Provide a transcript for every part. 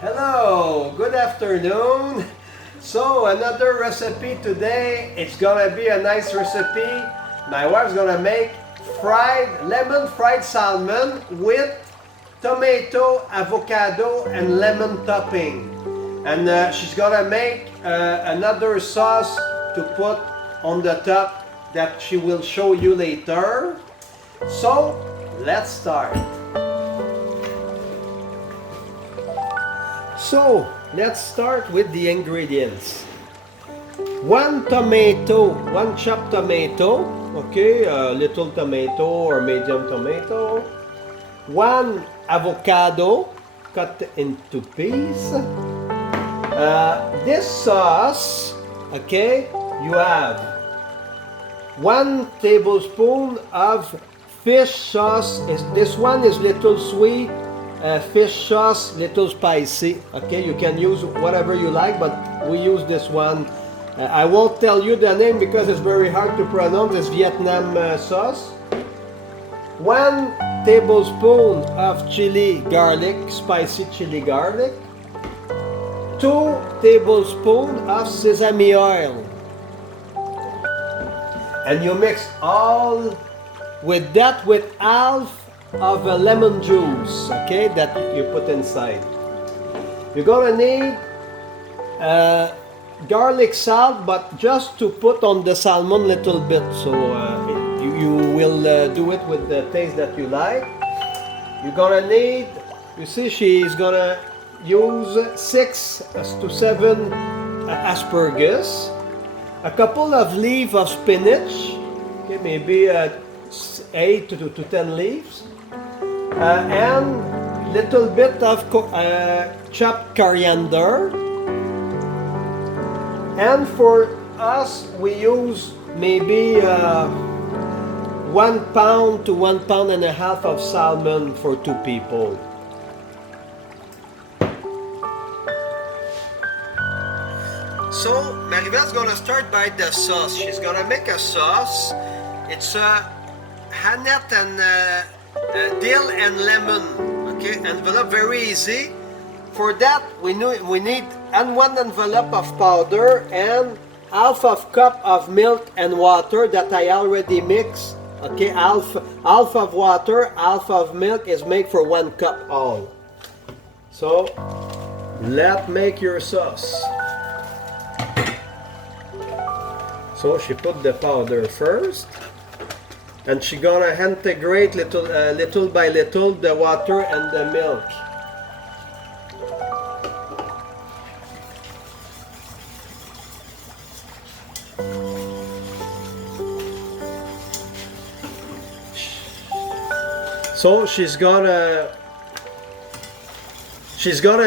Hello, good afternoon. So another recipe today. It's gonna be a nice recipe. My wife's gonna make lemon fried salmon with tomato, avocado, and lemon topping. And she's gonna make another sauce to put on the top that she will show you later. So let's start. So let's start with the ingredients. One tomato, one chopped tomato, okay, a little tomato or medium tomato. One avocado cut into pieces. This sauce, okay, you have 1 tablespoon of fish sauce. This one is little sweet. Fish sauce, little spicy. Okay, you can use whatever you like, but we use this one. I won't tell you the name because it's very hard to pronounce. This Vietnam sauce. 1 tablespoon of chili garlic, spicy chili garlic. 2 tablespoons of sesame oil. And you mix all with that with half of a lemon juice, okay, that you put inside. You're gonna need garlic salt, but just to put on the salmon little bit, so you will do it with the taste that you like. You're gonna need, you see, she's gonna use 6 to 7 asparagus, a couple of leaves of spinach, okay, maybe 8 to 10 leaves. And little bit of chopped coriander. And for us, we use maybe 1 pound to 1.5 pounds of salmon for 2 people. So Maribel's gonna start by the sauce. She's gonna make a sauce. It's Hannett and dill and lemon, okay, envelope, very easy. For that we need 1 envelope of powder and half of cup of milk and water that I already mixed, okay, half of water, half of milk is made for 1 cup all. So let's make your sauce. So she put the powder first, and she gonna integrate little by little the water and the milk. So she's gonna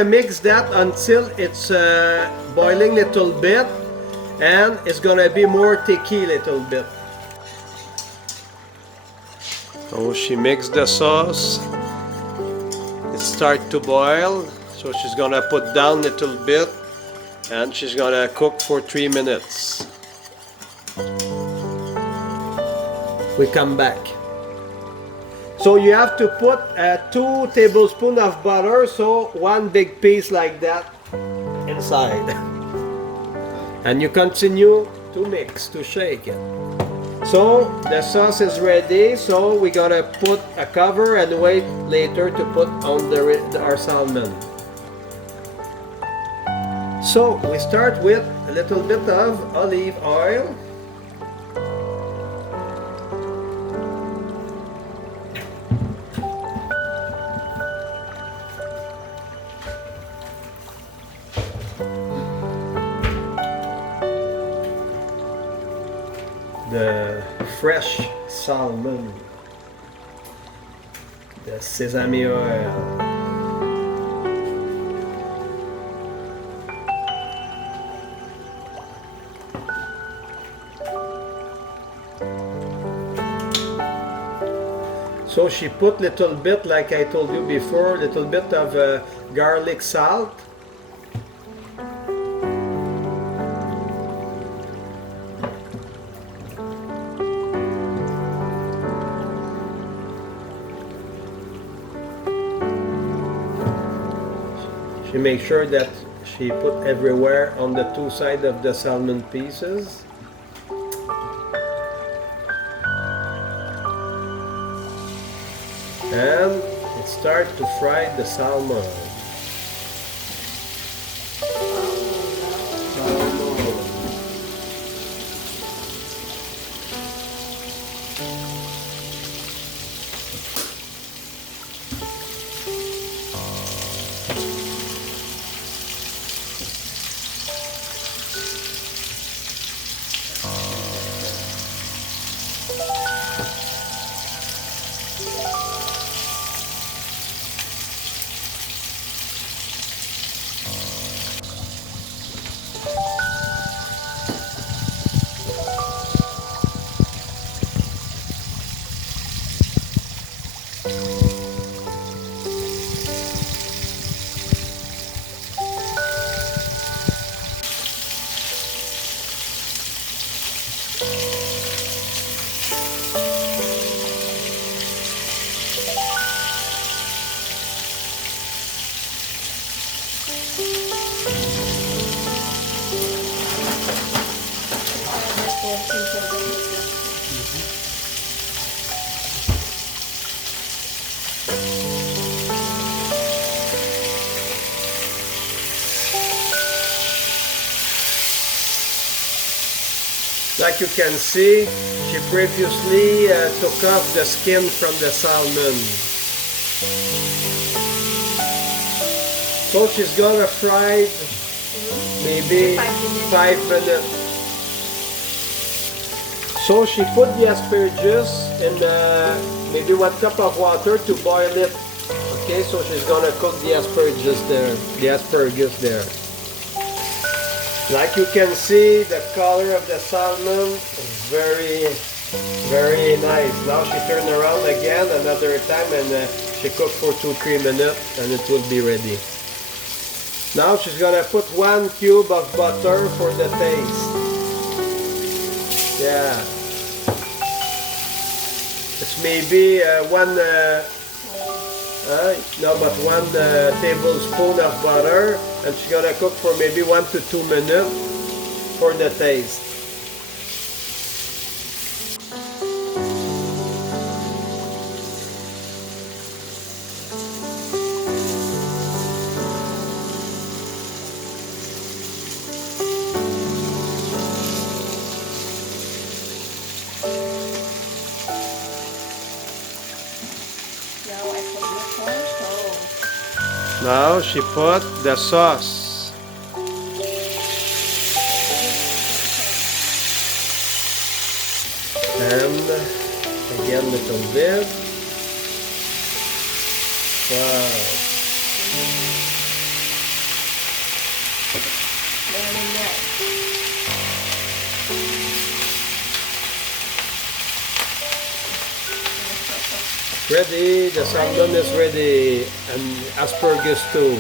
mix that until it's boiling little bit, and it's gonna be more thicky little bit. So she mixed the sauce. It starts to boil. So she's gonna put down a little bit, and she's gonna cook for 3 minutes. We come back. So you have to put 2 tablespoons of butter, so 1 big piece like that inside. And you continue to mix, to shake it. So the sauce is ready, so we gotta put a cover and wait later to put on our salmon. So we start with a little bit of olive oil. The fresh salmon, the sesame oil, so she put little bit, like I told you before, little bit of garlic salt. She makes sure that she put everywhere on the two sides of the salmon pieces. And it starts to fry the salmon. Like you can see, she previously took off the skin from the salmon. So she's gonna fry maybe 5 minutes. So she put the asparagus in maybe 1 cup of water to boil it. Okay, so she's gonna cook the asparagus there. Like you can see, the color of the salmon is very, very nice. Now she turns around again another time and she cooks for 2-3 minutes and it will be ready. Now she's gonna put 1 cube of butter for the taste. Yeah. It's maybe 1 tablespoon of butter, and she's gonna cook for maybe 1 to 2 minutes for the taste. Now she put the sauce. And again little bit. Wow. Very nice. Ready, the salmon is ready, and asparagus too.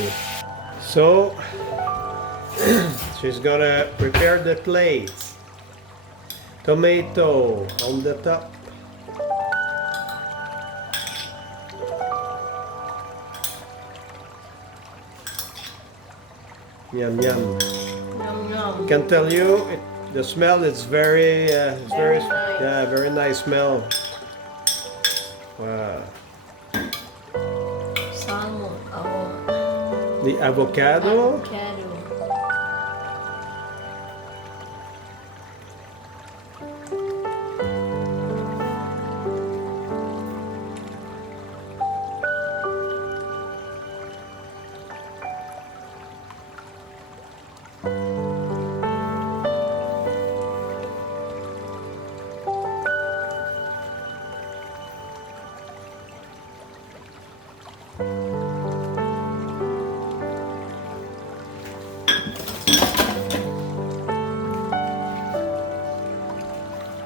So she's gonna prepare the plates. Tomato on the top. Yum yum. Yum yum. Can tell you, the smell is very, Very nice. yeah, very nice smell. Wow. Salmon. The avocado. Avocado.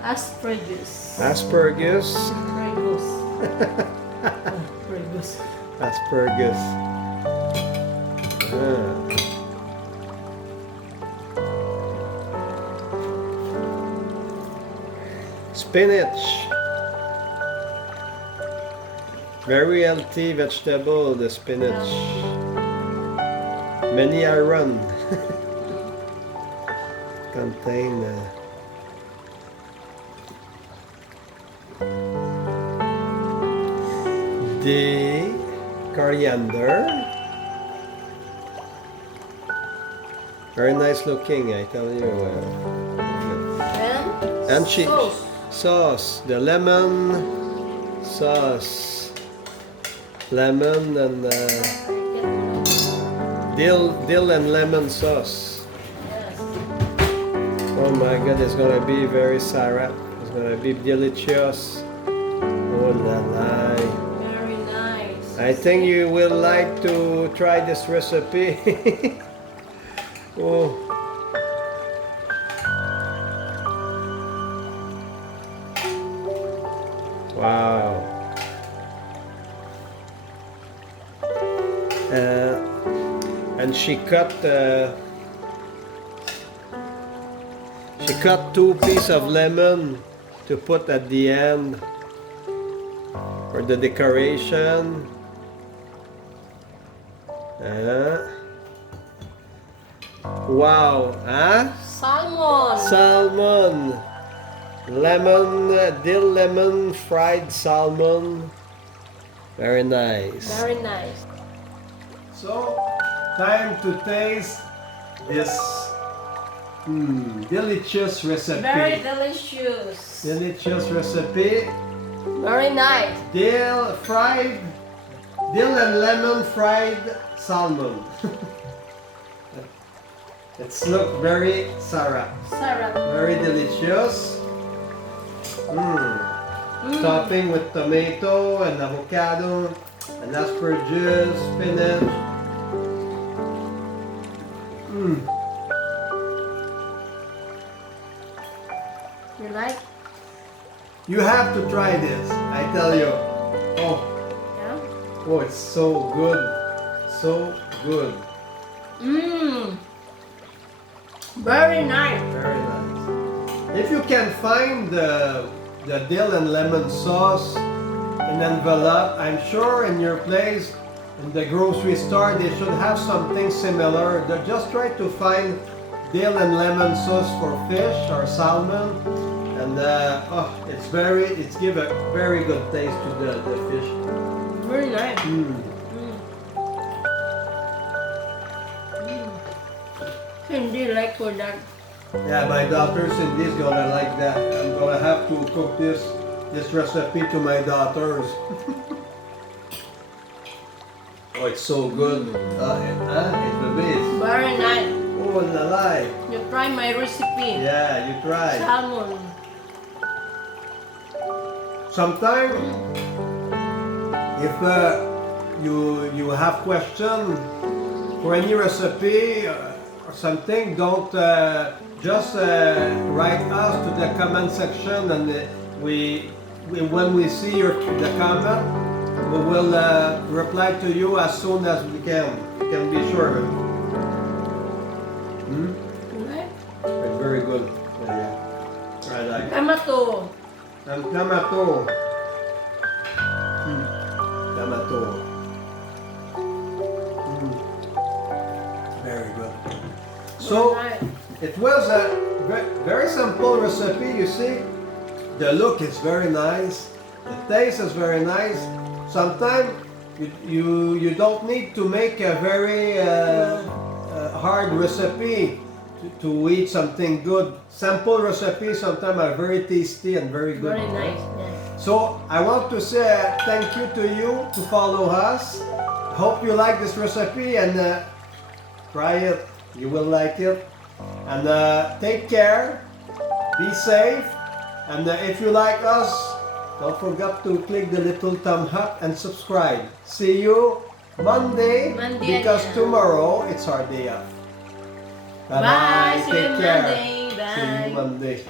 Asparagus. Asparagus. Asparagus. Asparagus. Ah. Spinach. Very healthy vegetable, the spinach. many iron. Contain the coriander. Very nice looking, I tell you. And sauce, the lemon sauce, lemon and dill and lemon sauce. Yes. Oh my God, it's gonna be very syrup. It's gonna be delicious. Oh la la. Very nice. I think you will like to try this recipe. Oh. Wow. And she cut 2 pieces of lemon to put at the end for the decoration. Wow, huh? Salmon. Salmon. Dill lemon fried salmon. Very nice. Very nice. So, time to taste this delicious recipe. Very delicious. Delicious recipe. Very nice. Dill and lemon fried salmon. It's look very syrup. Syrup. Very delicious. Topping with tomato and avocado and asparagus, spinach. You like? You have to try this, I tell you. Oh, Yeah. oh, it's so good. So good. Very nice. Very nice. If you can find the dill and lemon sauce in envelope, I'm sure in your place, in the grocery store, they should have something similar. Just try to find dill and lemon sauce for fish or salmon, and it's give a very good taste to the fish. Very nice. Hindi like for that. Yeah, my daughter Cindy's gonna like that. I'm gonna have to cook this recipe to my daughters. Oh, it's so good. It's the best. Very nice. Oh, lalai. You try my recipe. Yeah, you try. Salmon. Sometimes, if you have question for any recipe or something, don't just write us to the comment section, and when we see the comment, we will reply to you as soon as we can. You can be sure. Right? It's very good. Yeah. I like it. Tomato. And tomato. Tomato. Very good. So, it was a very simple recipe, you see. The look is very nice. The taste is very nice. Sometimes you don't need to make a very hard recipe to eat something good. Simple recipes sometimes are very tasty and very good. Very nice. Yeah. So I want to say thank you to you to follow us. Hope you like this recipe and try it. You will like it. And take care. Be safe. And if you like us, don't forget to click the little thumb up and subscribe. See you Monday because again. tomorrow it's our day off. Bye. See you Take care. Monday. Bye. See you Monday.